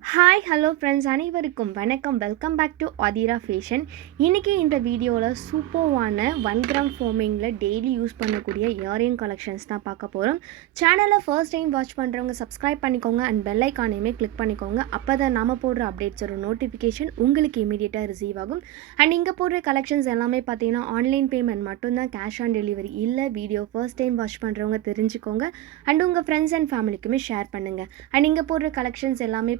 Hi hello friends அனைவருக்கும் வணக்கம். Welcome back to Athira fashion. இன்றைக்கி இந்த வீடியோவில் சூப்பர்வான 1 கிராம் ஃபோமிங்கில் டெய்லி யூஸ் பண்ணக்கூடிய இயரிங் கலெக்ஷன்ஸ் தான் பார்க்க போகிறோம். சேனலை ஃபர்ஸ்ட் டைம் வாட்ச் பண்ணுறவங்க சப்ஸ்கிரைப் பண்ணிக்கோங்க அண்ட் பெல் ஐக்கானையுமே கிளிக் பண்ணிக்கோங்க. அப்போ தான் நம்ம போடுற அப்டேட்ஸோட நோட்டிஃபிகேஷன் உங்களுக்கு இமீடியட்டாக ரிசீவ் ஆகும். அண்ட் இங்கே போடுற கலெக்ஷன்ஸ் எல்லாமே பார்த்தீங்கன்னா ஆன்லைன் பேமெண்ட் மட்டும்தான், கேஷ் ஆன் டெலிவரி இல்லை. வீடியோ ஃபர்ஸ்ட் டைம் வாட்ச் பண்ணுறவங்க தெரிஞ்சுக்கோங்க அண்ட் உங்கள் ஃப்ரெண்ட்ஸ் அண்ட் ஃபேமிலிக்குமே ஷேர் பண்ணுங்கள். அண்ட் இங்கே போடுற கலெக்ஷன்ஸ் எல்லாமே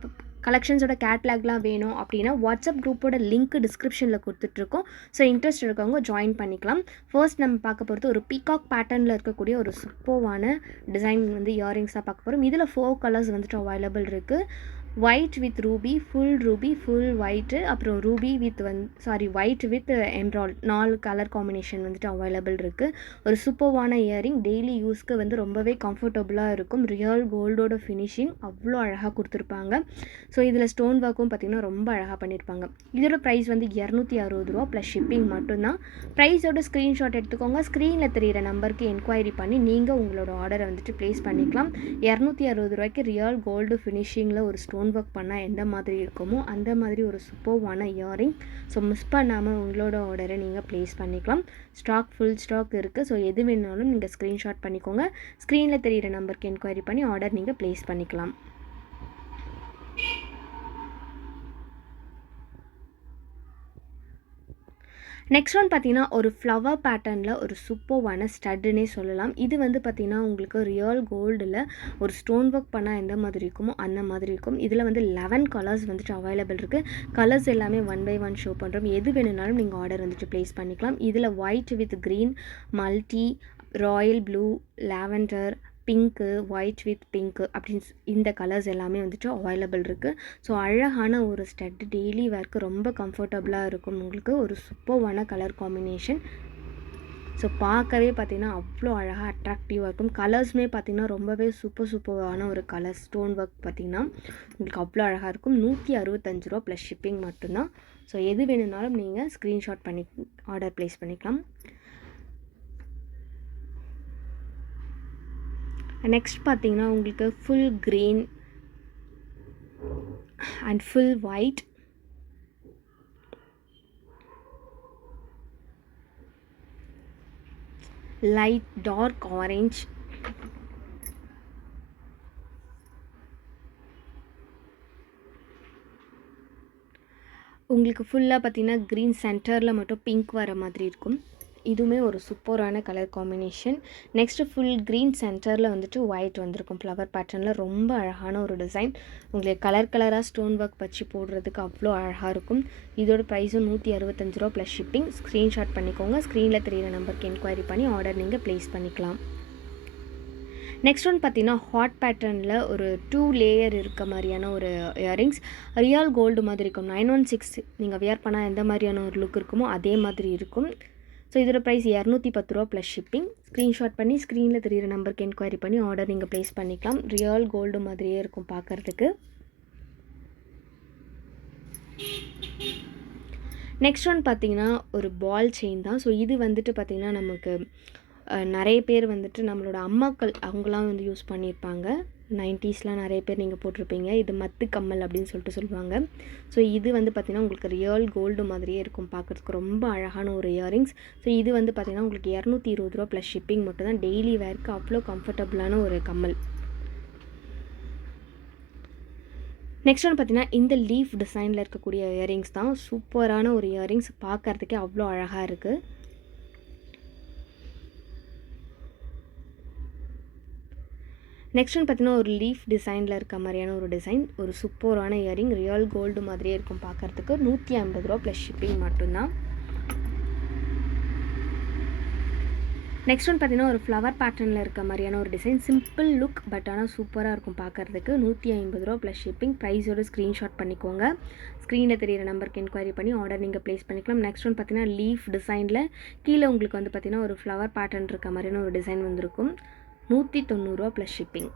கலெக்ஷன்ஸோட கேட்லாக்லாம் வேணும் அப்படின்னா வாட்ஸ்அப் குரூப்போட லிங்க் டிஸ்கிரிப்ஷனில் கொடுத்துட்ருக்கோம். ஸோ இன்ட்ரெஸ்ட் இருக்கவங்க ஜாயின் பண்ணிக்கலாம். ஃபர்ஸ்ட் நம்ம பார்க்க போகிறது ஒரு பீகாக் பேட்டர்னில் இருக்கக்கூடிய ஒரு சூப்பர்வான டிசைன் வந்து இயரிங்ஸ் தான் பார்க்க போகிறோம். இதில் 4 கலர்ஸ் வந்துட்டு அவைலபிள் இருக்குது. White with ruby, full white, அப்புறம் ruby with white with embroid 4 colour combination வந்துட்டு அவைலபிள் இருக்குது. ஒரு சூப்பர்வான இயரிங், டெய்லி யூஸ்க்கு வந்து ரொம்பவே கம்ஃபர்டபுளாக இருக்கும். ரியல் கோல்டோட ஃபினிஷிங் அவ்வளோ அழகாக கொடுத்துருப்பாங்க. ஸோ இதில் ஸ்டோன் ஒர்க்கும் பார்த்திங்கன்னா ரொம்ப அழகாக பண்ணியிருப்பாங்க. இதோட ப்ரைஸ் வந்து 260 ரூபா ப்ளஸ் ஷிப்பிங் மட்டும்தான். ப்ரைஸோட ஸ்க்ரீன்ஷாட் எடுத்துக்கோங்க. ஸ்க்ரீனில் தெரிகிற நம்பருக்கு என்கொயரி பண்ணி நீங்கள் உங்களோட ஆர்டரை வந்துட்டு ப்ளேஸ் பண்ணிக்கலாம். 260 ரூபாய்க்கு ரியல் கோல்டு ஃபினிஷிங்கில் ஒரு ஸ்டோன் ஒர்க் பண்ணால் எந்த மாதிரி இருக்குமோ அந்த மாதிரி ஒரு சூப்பர்வான இயரிங். ஸோ மிஸ் பண்ணாமல் உங்களோட ஆர்டரை நீங்கள் ப்ளேஸ் பண்ணிக்கலாம். ஃபுல் ஸ்டாக் இருக்குது. ஸோ எது வேணாலும் நீங்கள் ஸ்க்ரீன்ஷாட் பண்ணிக்கோங்க. ஸ்க்ரீனில் தெரிகிற நம்பருக்கு என்கொயரி பண்ணி ஆர்டர் நீங்கள் ப்ளேஸ் பண்ணிக்கலாம். நெக்ஸ்ட் ஒன் பார்த்தீங்கன்னா ஒரு ஃப்ளவர் பேட்டர்னில் ஒரு சூப்பர்வான ஸ்டட்டுன்னே சொல்லலாம். இது வந்து பார்த்திங்கன்னா உங்களுக்கு ரியல் கோல்டில் ஒரு ஸ்டோன் ஒர்க் பண்ணால் எந்த மாதிரி இருக்குமோ அந்த மாதிரி இருக்கும். இதில் வந்து 11 கலர்ஸ் வந்துட்டு அவைலபிள் இருக்குது. கலர்ஸ் எல்லாமே 1 by 1 ஷோ பண்ணுறோம். எது வேணுனாலும் நீங்கள் ஆர்டர் வந்துட்டு ப்ளேஸ் பண்ணிக்கலாம். இதில் white with green, multi, Royal blue, lavender, pink, white with pink அப்படின்னு இந்த கலர்ஸ் எல்லாமே வந்துட்டு அவைலபிள் இருக்குது. ஸோ அழகான ஒரு ஸ்டட், டெய்லி வேர்க்கு ரொம்ப கம்ஃபர்டபுளாக இருக்கும். உங்களுக்கு ஒரு சூப்பர்வான கலர் காம்பினேஷன். ஸோ பார்க்கவே பார்த்திங்கன்னா அவ்வளோ அழகாக அட்ராக்டிவாக இருக்கும். கலர்ஸுமே பார்த்திங்கன்னா ரொம்பவே சூப்பர்வான ஒரு கலர். ஸ்டோன் ஒர்க் பார்த்திங்கன்னா உங்களுக்கு அவ்வளோ அழகாக இருக்கும். 165 ரூபா ப்ளஸ் ஷிப்பிங் மட்டும்தான். ஸோ எது வேணும்னாலும் நீங்கள் ஸ்க்ரீன்ஷாட் பண்ணி ஆர்டர் ப்ளேஸ் பண்ணிக்கலாம். நெக்ஸ்ட் பார்த்தீங்கன்னா உங்களுக்கு full green and full white, light dark orange, உங்களுக்கு ஃபுல்லாக பார்த்தீங்கன்னா க்ரீன் சென்டரில் மட்டும் பிங்க் வர மாதிரி இருக்கும். இதுவுமே ஒரு சூப்பரான colour combination. Next full green சென்டரில் வந்துட்டு ஒயிட் வந்திருக்கும். ஃப்ளவர் பேட்டர்னில் ரொம்ப அழகான ஒரு டிசைன். உங்களுக்கு கலராக ஸ்டோன் ஒர்க் வச்சு போடுறதுக்கு அவ்வளோ அழகாக இருக்கும். இதோட ப்ரைஸும் 165 ரூபா ப்ளஸ் ஷிப்பிங். ஸ்க்ரீன்ஷாட் பண்ணிக்கோங்க. ஸ்க்ரீனில் தெரியிற நம்பருக்கு என்கொயரி பண்ணி ஆர்டர் நீங்கள் ப்ளேஸ் பண்ணிக்கலாம். நெக்ஸ்ட் ஒன் பார்த்தீங்கன்னா ஹாட் பேட்டர்னில் ஒரு 2 லேயர் இருக்க மாதிரியான ஒரு இயரிங்ஸ். ரியல் கோல்டு மாதிரி இருக்கும். 916 நீங்கள் வியர் பண்ணால் எந்த மாதிரியான ஒரு லுக் இருக்குமோ அதே மாதிரி இருக்கும். ஸோ இதோட ப்ரைஸ் 210 ரூபா ப்ளஸ் ஷிப்பிங். ஸ்க்ரீன்ஷாட் பண்ணி ஸ்க்ரீனில் தெரிகிற நம்பருக்கு என்கொயரி பண்ணி ஆர்டர் நீங்கள் ப்ளேஸ் பண்ணிக்கலாம். ரியல் கோல்டு மாதிரியே இருக்கும் பார்க்குறதுக்கு. நெக்ஸ்ட் ஒன் பார்த்தீங்கன்னா ஒரு பால் செயின் தான். ஸோ இது வந்துட்டு பார்த்திங்கன்னா நமக்கு நிறைய பேர் வந்துட்டு நம்மளோட அம்மாக்கள் அவங்களாம் வந்து யூஸ் பண்ணியிருப்பாங்க. 90ஸ்லாம் நிறைய பேர் நீங்கள் போட்டிருப்பீங்க. இது மத்து கம்மல் அப்படின்னு சொல்லிட்டு சொல்லுவாங்க. ஸோ இது வந்து பார்த்திங்கன்னா உங்களுக்கு ரியல் கோல்டு மாதிரியே இருக்கும். பார்க்குறதுக்கு ரொம்ப அழகான ஒரு இயரிங்ஸ். ஸோ இது வந்து பார்த்திங்கன்னா உங்களுக்கு 220 ரூபா ப்ளஸ் ஷிப்பிங் மட்டும் தான். டெய்லி வேர்க்கு அவ்வளோ கம்ஃபர்டபுளான ஒரு கம்மல். நெக்ஸ்ட் ஒன்று பார்த்திங்கன்னா இந்த லீஃப் டிசைனில் இருக்கக்கூடிய இயரிங்ஸ் தான். சூப்பரான ஒரு இயரிங்ஸ், பார்க்குறதுக்கே அவ்வளோ அழகாக இருக்குது. நெக்ஸ்ட் ஒன்று பார்த்திங்கன்னா ஒரு லீஃப் டிசைனில் இருக்க மாதிரியான ஒரு டிசைன். ஒரு சூப்பரான இயரிங், ரியல் கோல்டு மாதிரியே இருக்கும் பார்க்குறதுக்கு. 150 ரூபா ப்ளஸ் ஷிப்பிங் மட்டும்தான். நெக்ஸ்ட் ஒன்று பார்த்திங்கன்னா ஒரு ஃப்ளவர் பேட்டர்னில் இருக்க மாதிரியான ஒரு டிசைன். சிம்பிள் லுக், பட் ஆனால் சூப்பராக இருக்கும் பார்க்குறதுக்கு. 150 ரூபா ப்ளஸ் ஷிப்பிங். ப்ரைஸோட ஸ்க்ரீன்ஷாட் பண்ணிக்கோங்க. ஸ்க்ரீனில் தெரியிற நம்பருக்கு என்கொயரி பண்ணி ஆர்டர் நீங்கள் ப்ளேஸ் பண்ணிக்கலாம். நெக்ஸ்ட் ஒன்று பார்த்திங்கன்னா லீஃப் டிசைனில் கீழே உங்களுக்கு வந்து பார்த்திங்கன்னா ஒரு ஃப்ளவர் பேட்டர்ன் இருக்க மாதிரியான ஒரு டிசைன் வந்திருக்கும். 190 ரூபா ப்ளஸ் ஷிப்பிங்.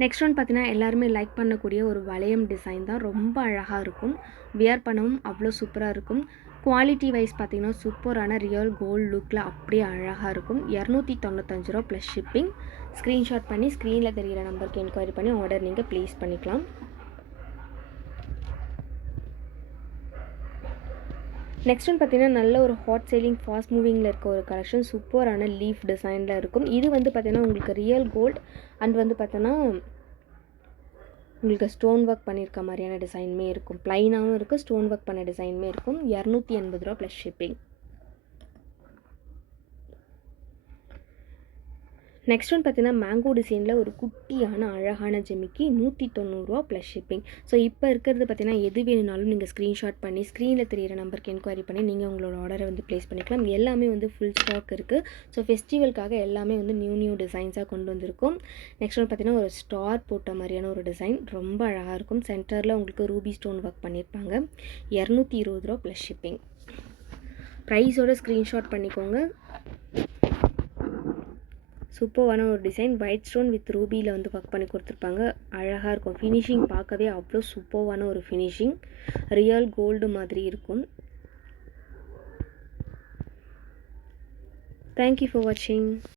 நெக்ஸ்ட் ஒன் பார்த்தீங்கன்னா எல்லாருமே லைக் பண்ணக்கூடிய ஒரு வளையம் டிசைன் தான். ரொம்ப அழகாக இருக்கும். வியர் பண்ணவும் அவ்வளோ சூப்பராக இருக்கும். குவாலிட்டி வைஸ் பார்த்தீங்கன்னா சூப்பரான ரியல் கோல்டு லுக்கில் அப்படியே அழகாக இருக்கும். 295 ரூபா ப்ளஸ் ஷிப்பிங். ஸ்க்ரீன்ஷாட் பண்ணி ஸ்க்ரீனில் தெரிகிற நம்பருக்கு என்கொயரி பண்ணி ஆர்டர் நீங்கள் ப்ளேஸ் பண்ணிக்கலாம். நெக்ஸ்ட் ஒன் பார்த்தீங்கன்னா நல்ல ஒரு ஹாட் சேலிங் ஃபாஸ்ட் மூவிங்கில் இருக்க ஒரு கலெக்ஷன். சூப்பரான லீஃப் டிசைனில் இருக்கும். இது வந்து பார்த்தீங்கன்னா உங்களுக்கு ரியல் கோல்டு அண்ட் வந்து பார்த்தோன்னா உங்களுக்கு ஸ்டோன் ஒர்க் பண்ணியிருக்க மாதிரியான டிசைனுமே இருக்கும். ப்ளைனாகவும் இருக்குது, ஸ்டோன் ஒர்க் பண்ண டிசைனுமே இருக்கும். 280 ரூபா ப்ளஸ் ஷிப்பிங். நெக்ஸ்ட் ஒன் பார்த்தீங்கன்னா மேங்கோ டிசைனில் ஒரு குட்டியான அழகான ஜிமிக்கி 190 ரூபா ப்ளஸ் ஷிப்பிங். ஸோ இப்போ இருக்கிறது பார்த்தீங்கன்னா எது வேணுனாலும் நீங்கள் ஸ்க்ரீன்ஷாட் பண்ணி ஸ்க்ரீனில் தெரியிற நம்பருக்கு என்கொயரி பண்ணி நீங்கள் உங்களோட ஆர்டரை வந்து ப்ளேஸ் பண்ணிக்கலாம். எல்லாமே வந்து ஃபுல் ஸ்டாக் இருக்குது. ஸோ ஃபெஸ்டிவலுக்காக எல்லாமே வந்து நியூ டிசைன்ஸாக கொண்டு வந்திருக்கும். நெக்ஸ்ட் ஒன் பார்த்தீங்கன்னா ஒரு ஸ்டார் போட்ட மாதிரியான ஒரு டிசைன் ரொம்ப அழகாக இருக்கும். சென்டரில் உங்களுக்கு ரூபி ஸ்டோன் ஒர்க் பண்ணியிருப்பாங்க. 220 ரூபா ப்ளஸ் ஷிப்பிங். ப்ரைஸோட ஸ்க்ரீன்ஷாட் பண்ணிக்கோங்க. சூப்பரான ஒரு டிசைன். ஒயிட் ஸ்டோன் வித் ரூபியில் வந்து ஒர்க் பண்ணி கொடுத்துருப்பாங்க. அழகாக இருக்கும். ஃபினிஷிங் பார்க்கவே அவ்வளோ சூப்பரான ஒரு ஃபினிஷிங். ரியல் கோல்டு மாதிரி இருக்கும். தேங்க்யூ ஃபார் வாட்சிங்.